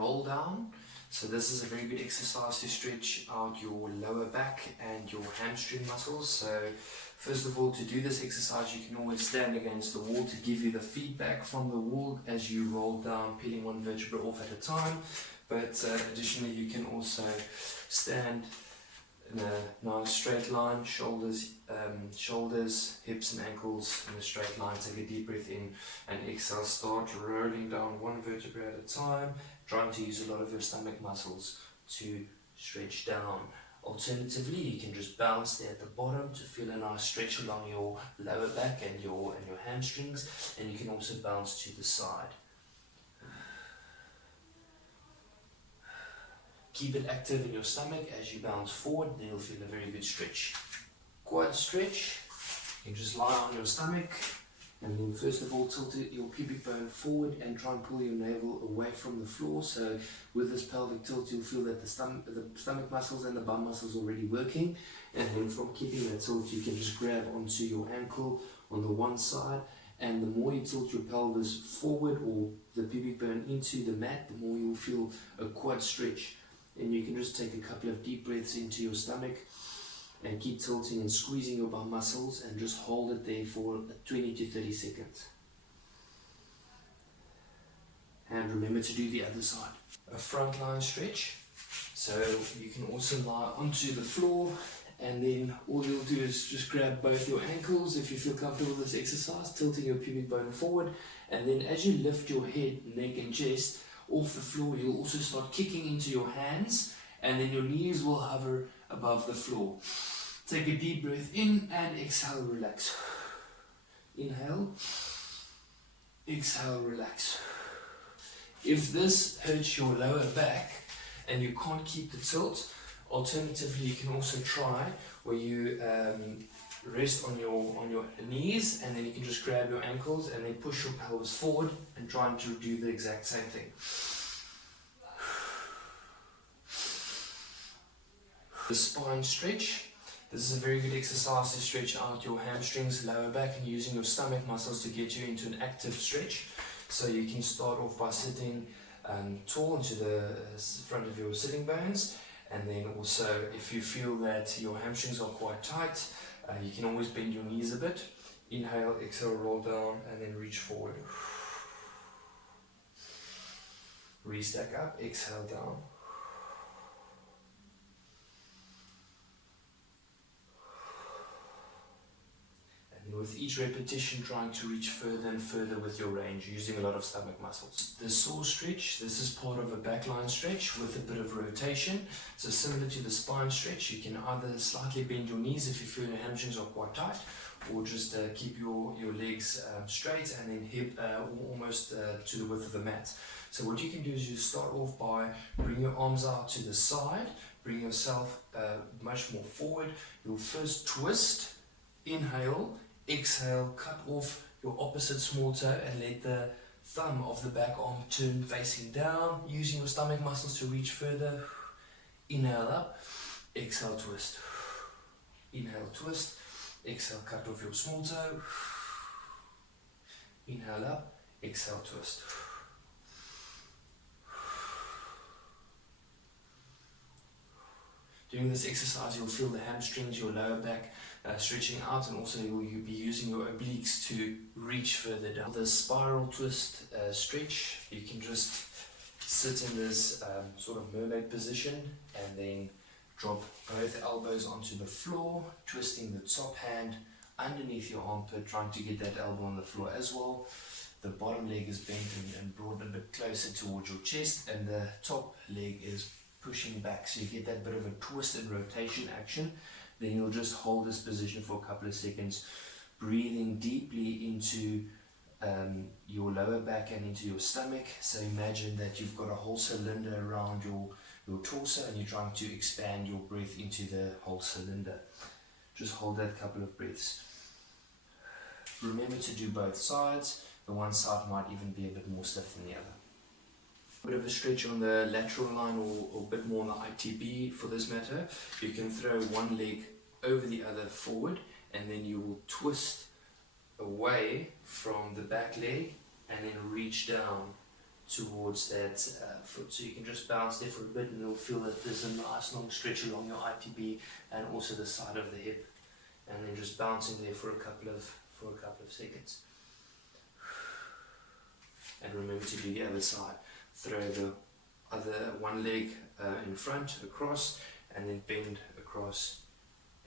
roll down. So this is a very good exercise to stretch out your lower back and your hamstring muscles. So first of all, to do this exercise, you can always stand against the wall to give you the feedback from the wall as you roll down, peeling one vertebra off at a time. But additionally, you can also stand in a nice straight line, shoulders, hips and ankles in a straight line. Take a deep breath in and exhale. Start rolling down one vertebra at a time, trying to use a lot of your stomach muscles to stretch down. Alternatively, you can just bounce there at the bottom to feel a nice stretch along your lower back and your hamstrings, and you can also bounce to the side. Keep it active in your stomach as you bounce forward, then you'll feel a very good stretch. Quad stretch, you can just lie on your stomach, and then first of all tilt your pubic bone forward and try and pull your navel away from the floor. So with this pelvic tilt, you'll feel that the stomach muscles and the bum muscles are already working. And then from keeping that tilt, you can just grab onto your ankle on the one side, and the more you tilt your pelvis forward or the pubic bone into the mat, the more you'll feel a quad stretch. And you can just take a couple of deep breaths into your stomach and keep tilting and squeezing your bum muscles, and just hold it there for 20 to 30 seconds. And remember to do the other side. A front line stretch. So you can also lie onto the floor, and then all you'll do is just grab both your ankles if you feel comfortable with this exercise, tilting your pubic bone forward, and then as you lift your head, neck and chest off the floor, you'll also start kicking into your hands, and then your knees will hover above the floor. Take a deep breath in and exhale, relax. Inhale, exhale, relax. If this hurts your lower back and you can't keep the tilt, alternatively you can also try where you rest on your knees, and then you can just grab your ankles and then push your pelvis forward and try to do the exact same thing. The spine stretch. This is a very good exercise to stretch out your hamstrings, lower back, and using your stomach muscles to get you into an active stretch. So you can start off by sitting tall into the front of your sitting bones, and then also if you feel that your hamstrings are quite tight, you can always bend your knees a bit. Inhale, exhale, roll down, and then reach forward. Restack up, exhale down. With each repetition, trying to reach further and further with your range, using a lot of stomach muscles. The saw stretch, this is part of a backline stretch with a bit of rotation. So similar to the spine stretch, you can either slightly bend your knees if you feel your hamstrings are quite tight, or just keep your legs straight and then hip almost to the width of the mat. So what you can do is you start off by bring your arms out to the side, bring yourself much more forward. You'll first twist, inhale, exhale, cut off your opposite small toe and let the thumb of the back arm turn facing down, using your stomach muscles to reach further. Inhale up, exhale, twist. Inhale, twist, exhale, cut off your small toe. Inhale up, exhale, twist. Doing this exercise, you'll feel the hamstrings, your lower back stretching out, and also you'll be using your obliques to reach further down. The spiral twist stretch, you can just sit in this sort of mermaid position and then drop both elbows onto the floor, twisting the top hand underneath your armpit, trying to get that elbow on the floor as well. The bottom leg is bent and brought a bit closer towards your chest, and the top leg is pushing back, so you get that bit of a twisted rotation action. Then you'll just hold this position for a couple of seconds, breathing deeply into your lower back and into your stomach. So imagine that you've got a whole cylinder around your torso, and you're trying to expand your breath into the whole cylinder. Just hold that couple of breaths. Remember to do both sides. The one side might even be a bit more stiff than the other. A bit of a stretch on the lateral line, or a bit more on the ITB for this matter. You can throw one leg over the other forward, and then you will twist away from the back leg and then reach down towards that foot. So you can just bounce there for a bit and you'll feel that there's a nice long stretch along your ITB and also the side of the hip. And then just bouncing there for a couple of seconds. And remember to do the other side. Throw the other one leg in front across and then bend across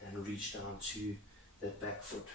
and reach down to that back foot.